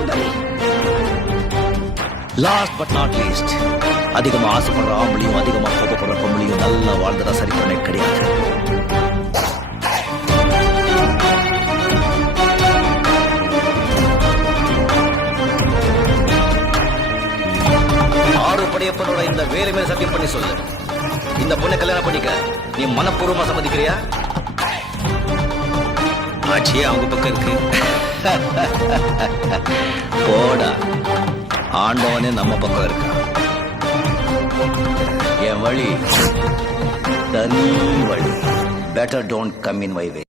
Sundari. Last but not least, அதிகமா ஆசைப்படுற ஆம்பளையும் அதிகமா கோபப்படுற பொம்பளையும் நல்லா வாழ்ந்ததா சரித்திரமே கிடையாது. ஆறு படையப்பனோட இந்த வேலை மேல சத்தியம் பண்ணி சொல்லு, இந்த பொண்ணை கல்யாணம் பண்ணிக்க நீ மனப்பூர்வமா சம்மதிக்கிறியா? ஆட்சியே அவங்க பக்கம் இருக்கு. போடா, ஆண்டவனே நம்ம பக்கம் இருக்கா. என் வழி தனி வழி. Better don't come in my way.